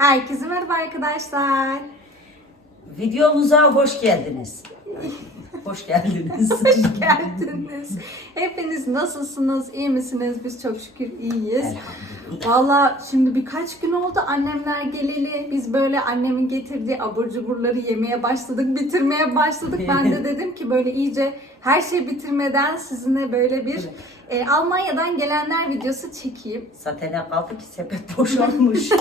Herkese merhaba arkadaşlar. Videomuza hoş geldiniz. hoş geldiniz. Hoş geldiniz. Hepiniz nasılsınız? İyi misiniz? Biz çok şükür iyiyiz. Valla şimdi birkaç gün oldu annemler geleli. Biz böyle annemin getirdiği abur cuburları yemeye başladık, bitirmeye başladık. Ben de dedim ki böyle iyice her şey bitirmeden sizinle böyle bir e, Almanya'dan gelenler videosu çekeyim. Zaten kaldı ki sepet boşalmış.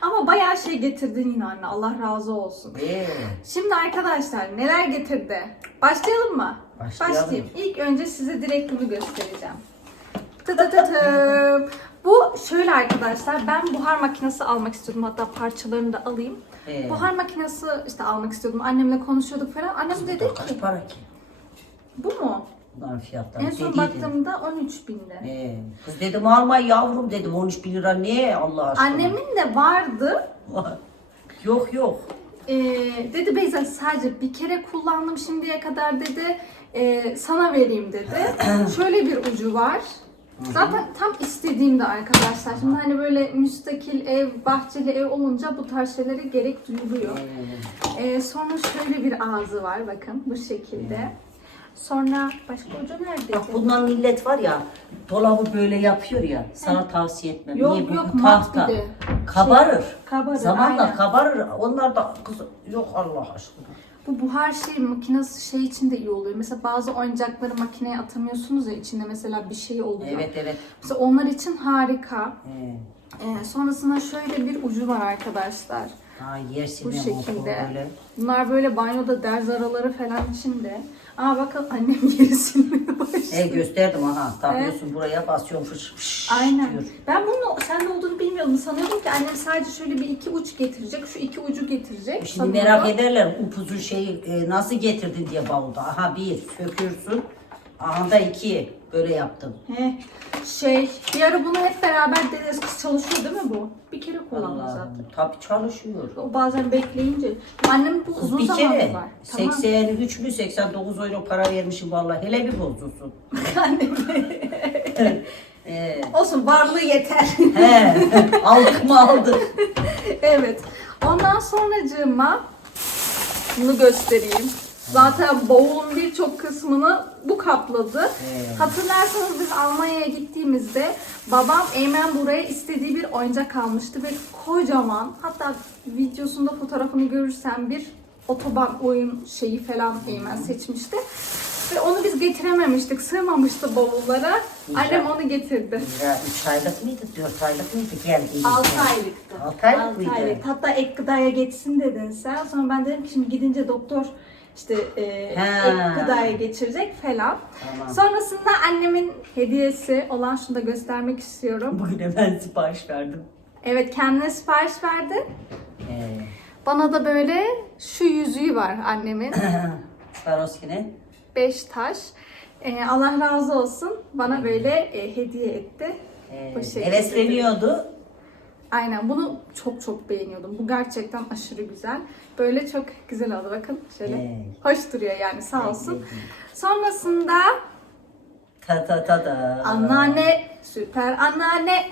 Ama bayağı şey getirdin yine anne. Allah razı olsun. Ee, Şimdi arkadaşlar neler getirdi? Başlayalım mı? Başlayalım. Başlayayım. İlk önce size direkt bunu göstereceğim. Tı tı tı tı. Bu şöyle arkadaşlar ben buhar makinesi almak istiyordum hatta parçalarını da alayım. Ee? Buhar makinesi işte almak istiyordum. Annemle konuşuyorduk falan. Annem dedi kaç ki para ki? bu mu? Bunların fiyatları. En son baktığımda 13 bindi. Ee, kız dedim alma yavrum dedim 13 bin lira ne Allah aşkına. Annemin de vardı. yok yok. Ee, dedi Beyza sadece bir kere kullandım şimdiye kadar dedi. Ee, sana vereyim dedi. Şöyle bir ucu var. Zaten tam istediğimde arkadaşlar. Şimdi hani böyle müstakil ev, bahçeli ev olunca bu tarz şeylere gerek duyuluyor. Ee, sonra şöyle bir ağzı var bakın bu şekilde. Sonra başka ucu nerede? Bak bundan millet var ya dolabı böyle yapıyor ya sana tavsiye etmem. Yok, Niye bu yok, mat tahta? bir de. Kabarır. Şey, kabarır, Zamanla aynen. kabarır. Onlar da kız yok Allah aşkına. Bu buhar şey makinesi şey için de iyi oluyor. Mesela bazı oyuncakları makineye atamıyorsunuz ya içinde mesela bir şey oluyor. Evet evet. Mesela onlar için harika. Ee, Ee, sonrasında şöyle bir ucu var arkadaşlar. ha yersin Bu ya şekilde. böyle. Bunlar böyle banyoda derz araları falan içinde. Aa bakın annem geri silmeye başladı. E gösterdim aha. Takıyorsun buraya basıyorsun fış fış Aynen. diyor. Ben bunun sende olduğunu bilmiyordum. Sanıyordum ki annem sadece şöyle bir iki uç getirecek. Şu iki ucu getirecek. Şimdi sanıyordum. merak ederler upuzun şeyi e, nasıl getirdin diye bavulda. Aha bir söküyorsun. Aha da iki. Böyle yaptım. He, şey bir ara bunu hep beraber deniz kız çalışıyor değil mi bu? Bir kere kullandı zaten. Tabii çalışıyor. O bazen bekleyince. Annem bu uzun bir zamandır kere var. Tamam. 83 mü 89 euro para vermişim vallahi. Hele bir bozulsun. Ee, Olsun varlığı yeter. he, aldık mı aldık. evet. Ondan sonracığıma bunu göstereyim. Zaten bavulun birçok kısmını bu kapladı. Evet. Hatırlarsanız biz Almanya'ya gittiğimizde babam Eymen buraya istediği bir oyuncak almıştı ve kocaman hatta videosunda fotoğrafını görürsen bir otoban oyun şeyi falan Eymen seçmişti. Ve onu biz getirememiştik. Sığmamıştı bavullara. Annem onu getirdi. Ya 3 aylık mıydı 4 aylık mıydı geldi. 6 aylıktı. Altı aylık Altı mıydı? aylık. Hatta ek gıdaya geçsin dedin sen. Sonra ben dedim ki şimdi gidince doktor işte e, ek gıdaya geçirecek falan. Tamam. Sonrasında annemin hediyesi olan şunu da göstermek istiyorum. Bugün ben sipariş verdim. Evet kendine sipariş verdi. Ee, Bana da böyle şu yüzüğü var annemin. Swarovski'nin. Beş taş. E, Allah razı olsun. Bana böyle e, hediye etti. Ee, Bu şekilde. hevesleniyordu. Aynen bunu çok çok beğeniyordum. Bu gerçekten aşırı güzel. Böyle çok güzel oldu bakın. Şöyle Evet. hoş duruyor yani sağ olsun. Sonrasında Ta ta ta da. anneanne, süper anneanne,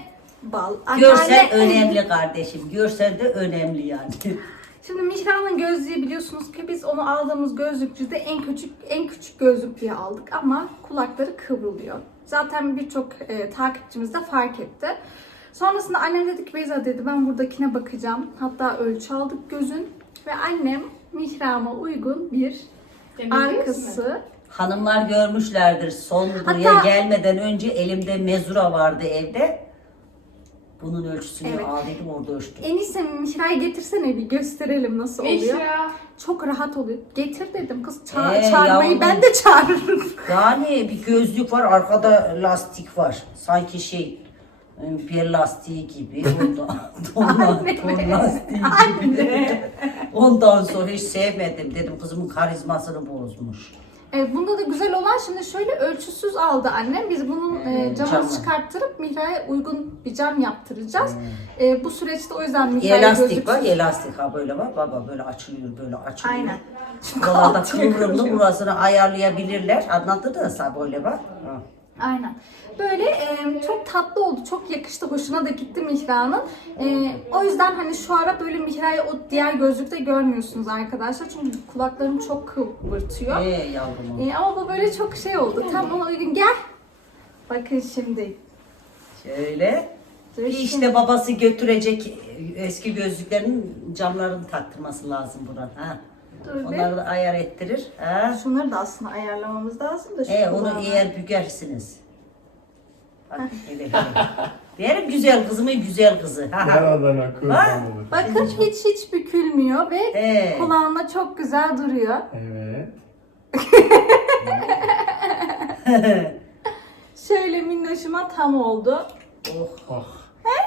bal anneanne. Görsel önemli kardeşim. Görsel de önemli yani. Şimdi Mihra'nın gözlüğü biliyorsunuz ki biz onu aldığımız gözlükçüde en küçük en küçük gözlük diye aldık ama kulakları kıvrılıyor. Zaten birçok e, takipçimiz de fark etti. Sonrasında annem dedi ki Beyza dedi ben buradakine bakacağım. Hatta ölçü aldık gözün ve annem Mihra'ma uygun bir arkası Hanımlar görmüşlerdir. Son buraya Hatta- gelmeden önce elimde mezura vardı evde. Bunun ölçüsünü Evet. al dedim orada ölçtüm. En iyisi Mihra'yı getirsene bir gösterelim nasıl oluyor. Meşra. Çok rahat oluyor. Getir dedim kız ça- Ee, çağırmayı yavrum. ben de çağırırım. Yani bir gözlük var arkada lastik var. Sanki şey bir lastiği gibi. Ondan, ton be. lastiği gibi. Ondan sonra hiç sevmedim. Dedim kızımın karizmasını bozmuş. Evet, bunda da güzel olan şimdi şöyle ölçüsüz aldı annem. Biz bunun e, Hmm, camını camı. çıkarttırıp Mihra'ya uygun bir cam yaptıracağız. E, bu süreçte o yüzden Mihra'ya Elastik var, elastik ha böyle var. Baba böyle açılıyor, böyle açılıyor. Aynen. Buralarda kıvrımlı burasını ayarlayabilirler. Anladınız ha böyle bak. Ha. Aynen. Böyle e, çok tatlı oldu. Çok yakıştı. Hoşuna da gitti Mihra'nın. E, o yüzden hani şu ara böyle Mihra'yı o diğer gözlükte görmüyorsunuz arkadaşlar. Çünkü kulaklarım çok kıvırtıyor. Ee yavrum. E, ama bu böyle çok şey oldu. Tam ona uygun. Gel. Bakın şimdi. Şöyle. Dur işte babası götürecek eski gözlüklerin camlarını taktırması lazım buna. Ha. Dur bir. Onları da ayar ettirir. Ha. Şunları da aslında ayarlamamız lazım da. şu E onu kulağına. eğer bükersiniz. Bak. Benim güzel kızımın güzel kızı. Ha, ha. Olur. Bakın hiç hiç bükülmüyor ve Ee. kulağında çok güzel duruyor. Evet. Şöyle minnoşuma tam oldu. Oh. Oh.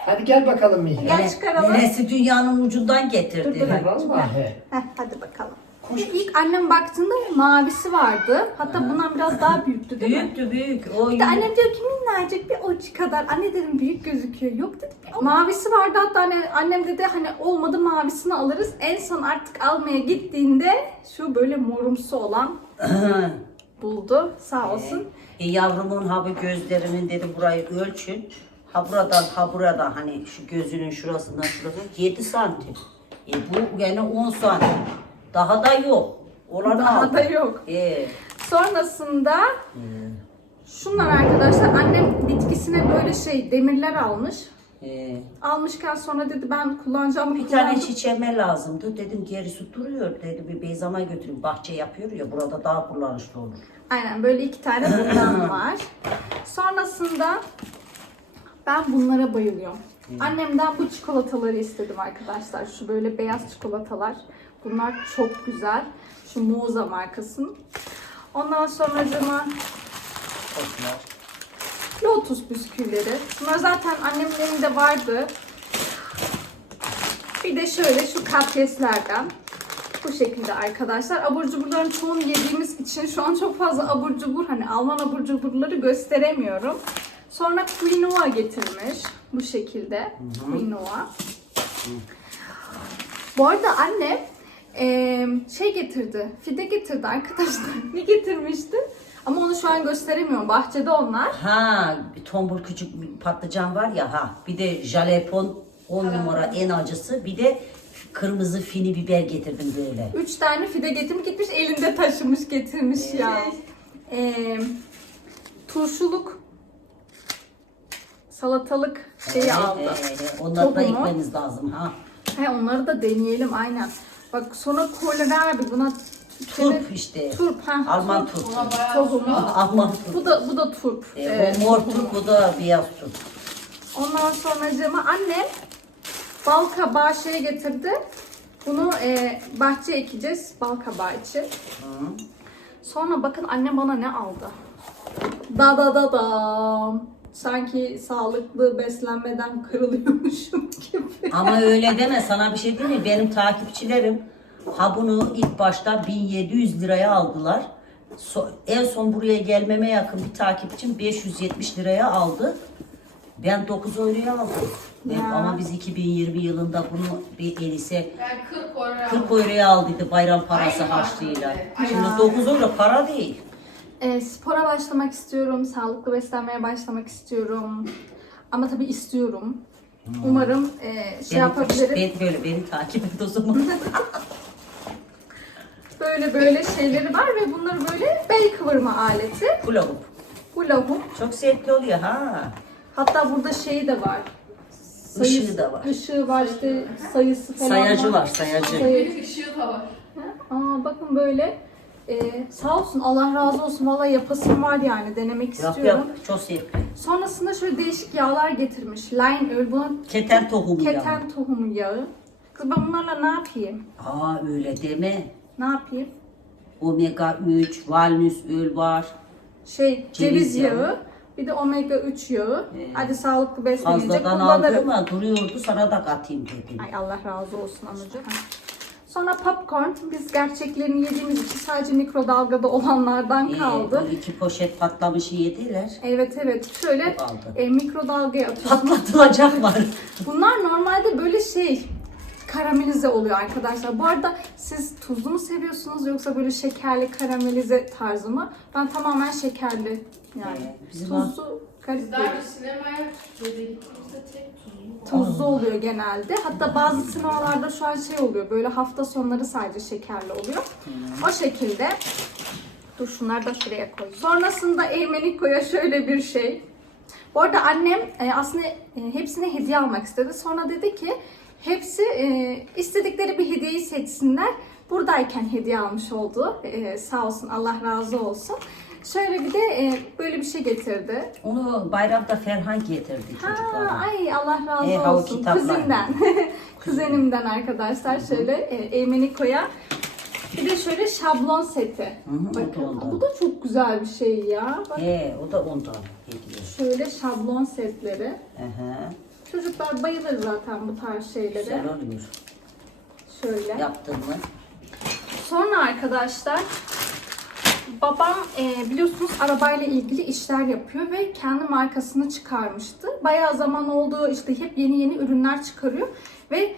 Hadi gel bakalım Mihra. Gel çıkaralım. Nenesi dünyanın ucundan Dur, getirdi. dur. Vallahi. Heh, hadi bakalım. İlk annem baktığında mavisi vardı. Hatta bundan biraz daha büyüktü değil mi? Büyüktü büyük. O Bir de annem diyor ki minnacık bir ucu kadar. Anne dedim büyük gözüküyor. Yok dedim. Mavisi vardı hatta anne, annem dedi hani olmadı mavisini alırız. En son artık almaya gittiğinde şu böyle morumsu olan buldu. Sağ olsun. E, yavrumun ha bu gözlerinin dedi burayı ölçün. Ha buradan ha buradan hani şu gözünün şurasından şurasına 7 santim. E bu gene 10 santim. Daha da yok. Olan Daha aldı. da yok. E, Sonrasında şunlar arkadaşlar annem bitkisine böyle şey demirler almış. e, Almışken sonra dedi ben kullanacağım. bir tane çiçeğime lazımdı. Dedim gerisi duruyor. Dedi bir Beyzam'a götürün. Bahçe yapıyor ya burada daha kullanışlı olur. Aynen böyle iki tane bundan var. Sonrasında ben bunlara bayılıyorum. Annemden bu çikolataları istedim arkadaşlar. Şu böyle beyaz çikolatalar. Bunlar çok güzel. Şu Moza markasının. Ondan sonra cama. Lotus bisküvileri. Bunlar zaten annemin evinde vardı. Bir de şöyle şu katkeslerden. Bu şekilde arkadaşlar. Abur cuburların çoğunu yediğimiz için şu an çok fazla abur cubur hani Alman abur cuburları gösteremiyorum. Sonra quinoa getirmiş. Bu şekilde. Quinoa. Bu arada anne eee, şey getirdi. Fide getirdi arkadaşlar. ne getirmişti? Ama onu şu an gösteremiyorum. Bahçede onlar. Ha bir tombul küçük bir patlıcan var ya ha. Bir de jalepon 10 numara en acısı. Bir de kırmızı fini biber getirdim böyle. Üç tane fide getirmiş gitmiş elinde taşımış getirmiş ya. Ee, turşuluk salatalık şeyi aldı. He, he, Onları da Tohumu. ekmeniz lazım ha. He, onları da deneyelim aynen. Bak sonra kohlerabi buna Turp işte. Turp ha. Alman turp. Tohumu. Alman turp. Bu da bu da turp. E, Evet. Mor turp o da beyaz turp. Ondan sonra cama annem bal kabağı şey getirdi. Bunu e, bahçeye ekeceğiz bal kabağı için. Sonra bakın annem bana ne aldı. Da da da da. Sanki sağlıklı beslenmeden kırılıyormuşum gibi. Ama öyle deme sana bir şey diyeyim mi? Benim takipçilerim ha bunu ilk başta 1700 liraya aldılar. So- en son buraya gelmeme yakın bir takipçim 570 liraya aldı. Ben 9 euroya aldım. Ben- Ya. ama biz 2020 yılında bunu bir elise Ben 40 oraya 40 euroya aldıydı bayram parası harçlığıyla. Şimdi Ya. 9 euro para değil. E, spora başlamak istiyorum. Sağlıklı beslenmeye başlamak istiyorum. Ama tabii istiyorum. Umarım e, şey Beni- yapabilirim. Ben böyle beni takip et o zaman. Böyle böyle şeyleri var ve bunlar böyle bel kıvırma aleti. Hoop. Hula hoop. Çok zevkli oluyor ha. Hatta burada şeyi de var. Işığı da var. Işığı var işte sayısı falan Sayacı var sayacı. Sayı- bir ışığı da var. Aa, bakın böyle. Ee, sağ olsun Allah razı olsun. Vallahi yapasım var yani denemek Yap istiyorum. yap çok zevkli. Sonrasında şöyle değişik yağlar getirmiş. Line öl buna Keten tohumu yağı. keten tohumu yağı. Kız ben bunlarla ne yapayım? Aa öyle deme. Ne yapayım? Omega 3, walnut öl var. Şey ceviz, Ceviz yağı. yağı. Bir de omega 3 yağı. Hadi sağlıklı beslenince Fazladan kullanırım. aldım ama duruyordu sana da katayım dedim. Ay Allah razı olsun anacığım. Sonra popcorn. Biz gerçeklerini yediğimiz için sadece mikrodalgada olanlardan kaldı. o iki poşet patlamışı yediler. Evet evet. Şöyle Aldı. e, mikrodalgaya. Patlatılacak var. Bunlar normalde böyle şey karamelize oluyor arkadaşlar. Bu arada siz tuzlu mu seviyorsunuz yoksa böyle şekerli karamelize tarzı mı? Ben tamamen şekerli yani. Ee, bizim Tuzlu garip Bizler değil. de sinemaya gittiğimizde tek. Tuzlu oluyor genelde. Hatta bazı sinemalarda şu an şey oluyor. Böyle hafta sonları sadece şekerli oluyor. O şekilde. Dur şunları da şuraya koy. Sonrasında Ermeniko'ya şöyle bir şey. Bu arada annem e, aslında e, hepsine hediye almak istedi. Sonra dedi ki hepsi e, istedikleri bir hediyeyi seçsinler. Buradayken hediye almış oldu. E, sağ olsun Allah razı olsun. Şöyle bir de e, böyle bir şey getirdi. Onu bayramda Ferhan getirdi Ha, çocuklara. ay Allah razı E, ha, o olsun. kitaplar. Kuzinden. Kuzenimden arkadaşlar şöyle e, Ermeniko'ya. Bir de şöyle şablon seti. Hı hı, o da Bakın ondan. bu da çok güzel bir şey ya. Bak He, o da ondan hediye. şöyle şablon setleri. Aha, Çocuklar bayılır zaten bu tarz şeylere. güzel oluyor. Şöyle. Yaptın mı? Sonra arkadaşlar babam e, biliyorsunuz arabayla ilgili işler yapıyor ve kendi markasını çıkarmıştı. Bayağı zaman oldu işte hep yeni yeni ürünler çıkarıyor ve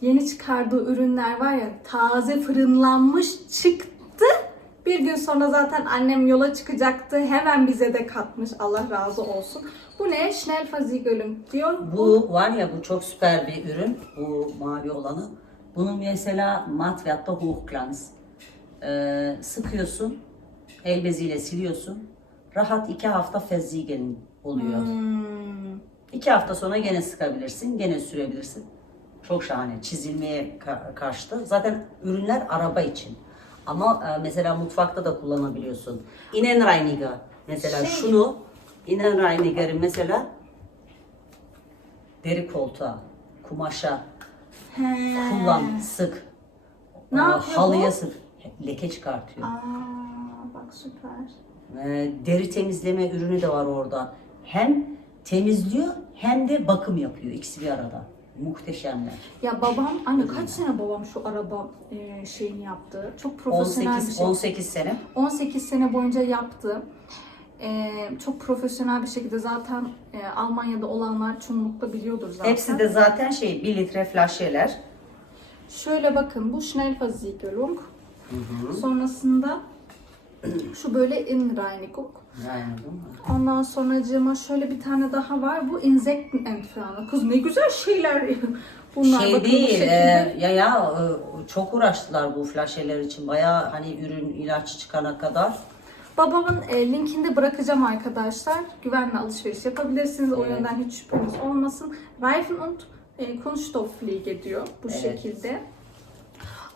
yeni çıkardığı ürünler var ya taze fırınlanmış çıktı. Bir gün sonra zaten annem yola çıkacaktı. Hemen bize de katmış. Allah razı olsun. Bu ne? Schnellversiegelung diyor. Bu var ya bu çok süper bir ürün. Bu mavi olanı. Bunun mesela mat da hochglanz. Ee, sıkıyorsun. El beziyle siliyorsun. Rahat iki hafta fezzigen oluyor. Hmm. İki hafta sonra gene sıkabilirsin. Gene sürebilirsin. Çok şahane. Çizilmeye ka- karşıtı. Zaten ürünler araba için. Ama e, mesela mutfakta da kullanabiliyorsun. Innenreiniger. Mesela Şey- şunu Innenreiniger'i mesela deri koltuğa, kumaşa He. kullan, sık. Ne Aa, Halıya bu? sık. Leke çıkartıyor. Aa, bak süper. Ee, deri temizleme ürünü de var orada. Hem temizliyor hem de bakım yapıyor. İkisi bir arada. Muhteşemler. Ya babam, anne kaç sene babam şu araba e, şeyini yaptı. Çok profesyonel 18, bir şey. 18 sene. 18 sene boyunca yaptı. E, çok profesyonel bir şekilde zaten e, Almanya'da olanlar çoğunlukla biliyordur zaten. Hepsi de zaten şey 1 litre flaşyeler. Şöyle bakın bu Schnellversiegelung. Sonrasında şu böyle mı? Ondan sonracığıma şöyle bir tane daha var. Bu Insektenentferner. Kız ne güzel şeyler. Bunlar Şey bakın bu değil, şekilde. e, ya ya e, çok uğraştılar bu flaşyeler için. Bayağı hani ürün ilaç çıkana kadar. Babamın e, linkini de bırakacağım arkadaşlar. Güvenle alışveriş yapabilirsiniz. O Evet. yönden hiç şüpheniz olmasın. Reifen und e, Kunststoffpflege diyor bu Evet. şekilde.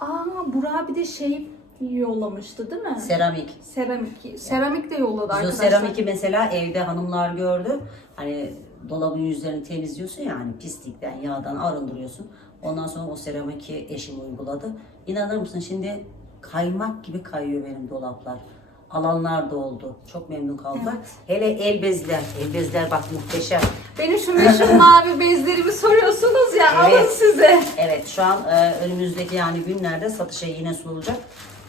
Aa Burak bir de şey yollamıştı değil mi? Seramik. Seramik. Seramik de yolladı Biz arkadaşlar. seramiki mesela evde hanımlar gördü. Hani dolabın yüzlerini temizliyorsun ya hani pislikten, yağdan arındırıyorsun. Ondan sonra o seramiki eşim uyguladı. İnanır mısın şimdi kaymak gibi kayıyor benim dolaplar. Alanlar da oldu. Çok memnun kaldılar. Hele el bezler. El bezler bak muhteşem. Benim şu meşhur mavi bezlerimi soruyorsunuz ya alın Evet. size. Evet şu an e, önümüzdeki yani günlerde satışa yine sunulacak.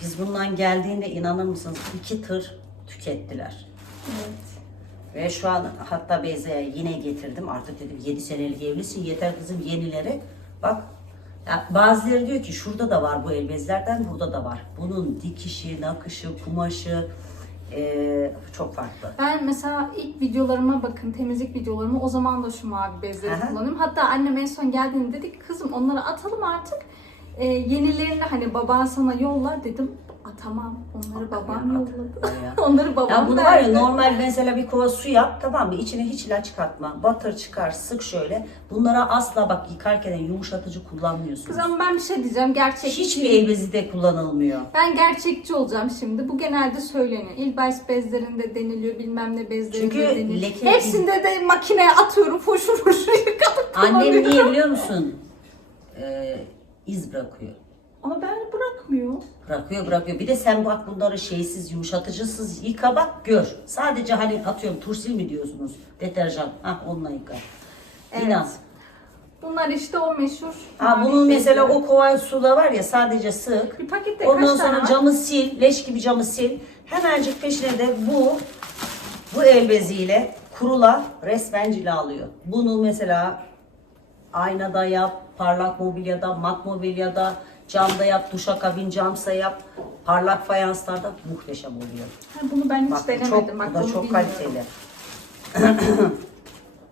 Biz bundan geldiğinde inanır mısınız iki tır tükettiler. Evet. Ve şu an hatta Beyza'ya yine getirdim. Artık dedim 7 senelik evlisin yeter kızım yenileri. Bak ya bazıları diyor ki şurada da var bu el bezlerden burada da var. Bunun dikişi, nakışı, kumaşı eee, çok farklı. Ben mesela ilk videolarıma bakın, temizlik videolarımı o zaman da şu mavi bezleri Aha. kullanıyorum. Hatta annem en son geldiğinde dedi ki kızım onları atalım artık. Ee, yenilerini hani baban sana yollar dedim. Atamam. Onları babam yolladı. onları babam Ya bunu var ya verdi. normal mesela bir kova su yap tamam mı? İçine hiç ilaç katma. Batır çıkar sık şöyle. Bunlara asla bak yıkarken yumuşatıcı kullanmıyorsunuz. Kızım ben bir şey diyeceğim. Gerçekçi. Hiçbir el bezi de kullanılmıyor. Ben gerçekçi olacağım şimdi. Bu genelde söyleniyor. İlbais bezlerinde deniliyor, bilmem ne bezlerinde Çünkü deniliyor. leke- Hepsinde de makineye atıyorum, foşur foşur yıkatıp Annem kullanıyorum. niye biliyor musun? Ee, iz bırakıyor. Ama ben bırakmıyor. Bırakıyor bırakıyor. Bir de sen bak bunları şeysiz, yumuşatıcısız yıka bak gör. Sadece hani atıyorum turşil mi diyorsunuz? Deterjan. Hah onunla yıka. Evet. İnan. Bunlar işte o meşhur. Ha, bunun mesela o kova suda var ya sadece sık. Bir pakette Ondan kaç tane sonra var? camı sil, leş gibi camı sil. Hemencik peşine de bu bu el beziyle kurula resmen cilalıyor. Bunu mesela aynada yap, parlak mobilyada, mat mobilyada, camda yap, duşakabin camsa yap, parlak fayanslarda muhteşem oluyor. Ha, bunu ben hiç Bak denemedim. çok, Bak, bu da çok bilmiyorum. kaliteli.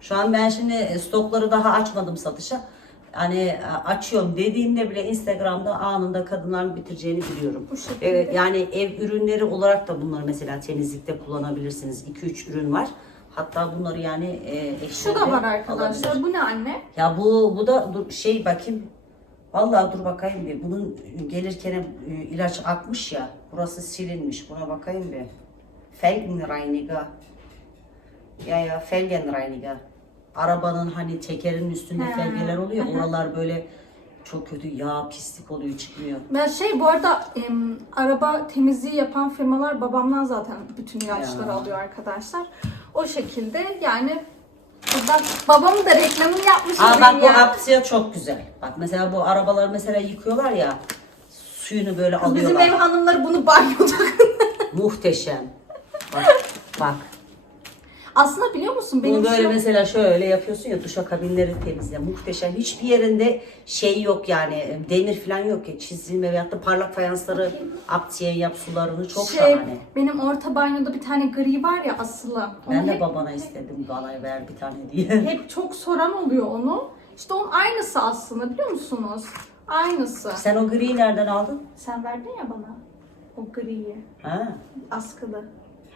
Şu an ben şimdi e, stokları daha açmadım satışa. Hani e, açıyorum dediğimde bile Instagram'da anında kadınların bitireceğini biliyorum. Bu şekilde. Evet, yani ev ürünleri olarak da bunları mesela temizlikte kullanabilirsiniz. 2-3 ürün var. Hatta bunları yani e, Şu da var arkadaşlar. Bu ne anne? Ya bu bu da dur, şey bakayım. Vallahi dur bakayım bir. Bunun gelirken e, ilaç akmış ya. Burası silinmiş. Buna bakayım bir. Felgenreiniger. Ya ya Felgenreiniger. Arabanın hani tekerin üstünde He. felgeler oluyor. Oralar böyle çok kötü yağ pislik oluyor çıkmıyor. Ben şey bu arada em, araba temizliği yapan firmalar babamdan zaten bütün ilaçları Ya. alıyor arkadaşlar. O şekilde yani buradan babamın da reklamını yapmış Aa bak bu ya. çok güzel. Bak mesela bu arabaları mesela yıkıyorlar ya. Suyunu böyle alıyorlar. Bizim ev hanımları bunu banyoda Muhteşem. Bak bak. Aslında biliyor musun benim Bunu böyle şu mesela şöyle yapıyorsun ya duşakabinleri temizle. Muhteşem. Hiçbir yerinde şey yok yani demir falan yok ya. Çizilme veyahut da parlak fayansları aptiye yap sularını çok şey şahane. benim orta banyoda bir tane gri var ya asılı. Onu Ben de hep, babana istedim bana ver bir tane diye. hep çok soran oluyor onu. İşte onun aynısı aslında biliyor musunuz? Aynısı. Sen o griyi nereden aldın? Sen verdin ya bana o griyi Ha? askılı.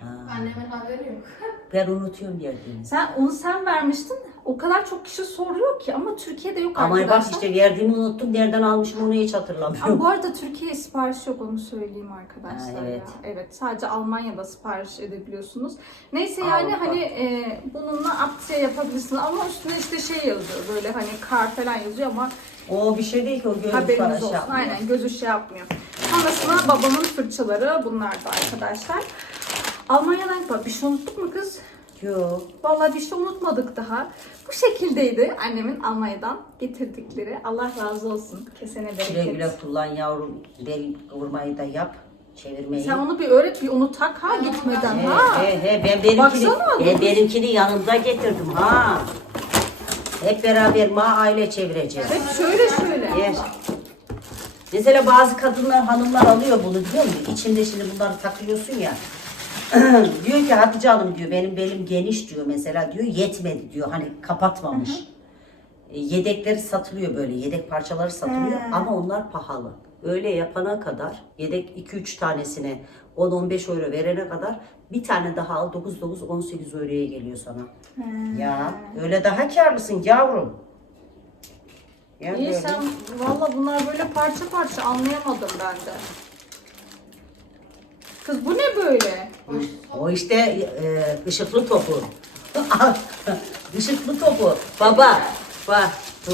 Ha. Annemin haberi yok. Ben unutuyorum yerdiğini. Sen onu sen vermiştin. O kadar çok kişi soruyor ki ama Türkiye'de yok Ama arkadaşlar. bak işte verdiğimi unuttum. Nereden almışım onu hiç Ama hatırlamıyorum. bu arada Türkiye sipariş yok onu söyleyeyim arkadaşlar. Ha, evet. Ya. Evet sadece Almanya'da sipariş edebiliyorsunuz. Neyse Avrupa. yani hani e, bununla aptiye yapabilirsiniz ama üstüne işte şey yazıyor böyle hani kar falan yazıyor ama O bir şey değil ki o göz haberiniz para olsun. şey yapmıyor. Aynen gözü şey yapmıyor. Sonrasında babamın fırçaları bunlar da arkadaşlar. Almanya'dan bak bir şey unuttuk mu kız? Yok. Vallahi bir şey unutmadık daha. Bu şekildeydi annemin Almanya'dan getirdikleri. Allah razı olsun. Kesene Güle bereket. güle kullan yavrum. Bel kıvırmayı da yap. Çevirmeyi. Sen onu bir öğret, bir onu tak ha gitmeden He, ha. he, he, ben benimkini, Baksana, ben dur. benimkini yanımda getirdim ha. Hep beraber ma aile çevireceğiz. Hep şöyle şöyle. Yer. Mesela bazı kadınlar, hanımlar alıyor bunu biliyor musun? İçinde şimdi bunları takıyorsun ya. diyor ki Hatice Hanım diyor benim belim geniş diyor mesela diyor yetmedi diyor hani kapatmamış. E, Yedekleri satılıyor böyle yedek parçaları satılıyor He. ama onlar pahalı. Öyle yapana kadar yedek 2-3 tanesine 10-15 euro verene kadar bir tane daha al 9-9-18 euroya geliyor sana. Ya öyle daha karlısın yavrum. Ya İyi böyle. sen valla bunlar böyle parça parça anlayamadım ben de. Kız bu ne böyle? O işte e, ışıklı topu. Işıklı topu. Baba bak bu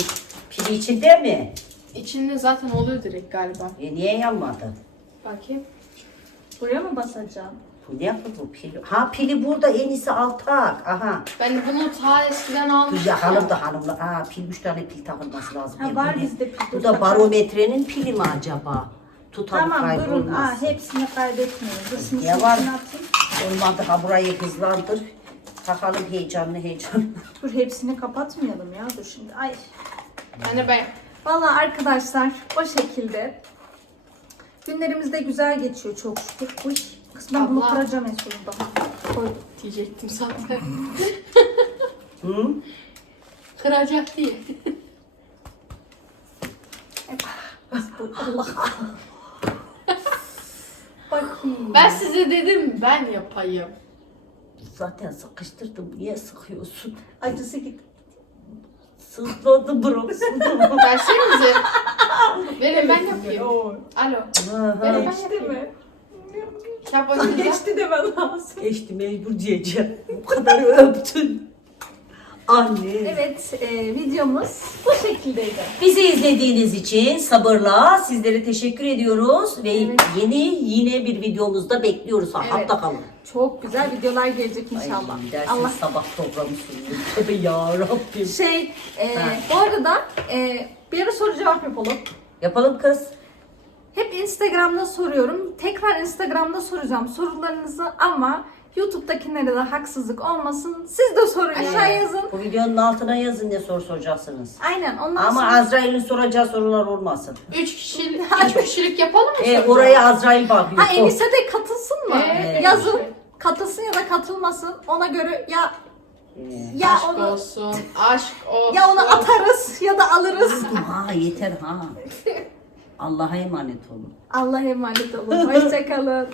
pil içinde mi? İçinde zaten oluyor direkt galiba. E, niye yanmadı? Bakayım. Buraya mı basacağım? Bu ne yaptı bu pil? Ha pili burada en iyisi al tak. Aha. Ben bunu ta eskiden almıştım. ya hanım da hanımla. Aa pil üç tane pil takılması lazım. Ha, Ya, var ne? bizde pil. Bu da barometrenin pili mi acaba? Tutalım Tamam durun. kaybolmaz. Aa, hepsini kaybetmeyin. Şimdi Ya var. atayım. Olmadı ha burayı hızlandır. Takalım heyecanlı heyecanlı. Dur hepsini kapatmayalım ya. Dur şimdi. Ay. Anne ben Valla arkadaşlar o şekilde. Günlerimiz de güzel geçiyor çok şükür. Uy. Kız ben bunu Abla. kıracağım en sonunda. Koydum. diyecektim zaten. Hı? Kıracak diye. Allah. Bakayım. Ben size dedim ben yapayım. Zaten sıkıştırdım. Niye sıkıyorsun? Acısı git. Sızladı burası. Versenize. Verin ben yapayım. Alo. Verin ben Geçti yapayım. mi? Şapacı Geçti demem lazım. Geçti mecbur diyeceğim. Bu kadar öptün. Anne. Evet e, videomuz bu şekildeydi. Bizi izlediğiniz için sabırla sizlere teşekkür ediyoruz ve Evet. yeni yine bir videomuzda bekliyoruz. Ha, Evet. Hatta kalın. Çok güzel videolar gelecek inşallah. Ay, Allah sabah programı sunuyor. Ya Rabbim. şey e, Ha. bu arada e, bir ara soru cevap yapalım. Yapalım kız. Hep Instagram'da soruyorum. Tekrar Instagram'da soracağım sorularınızı ama YouTube'dakilere de haksızlık olmasın. Siz de sorun aşağı yazın. Bu videonun altına yazın ne soru soracaksınız. Aynen ondan Ama sonra Azrail'in soracağı sorular olmasın. Üç kişilik, üç kişilik yapalım mı? E, oraya Azrail bakıyor. Ha Enise de katılsın mı? Evet. Yazın. Katılsın ya da katılmasın. Ona göre ya ya aşk onu olsun, aşk olsun. ya onu atarız ya da alırız. Ha yeter ha. Allah'a emanet olun. Allah'a emanet olun. Hoşçakalın.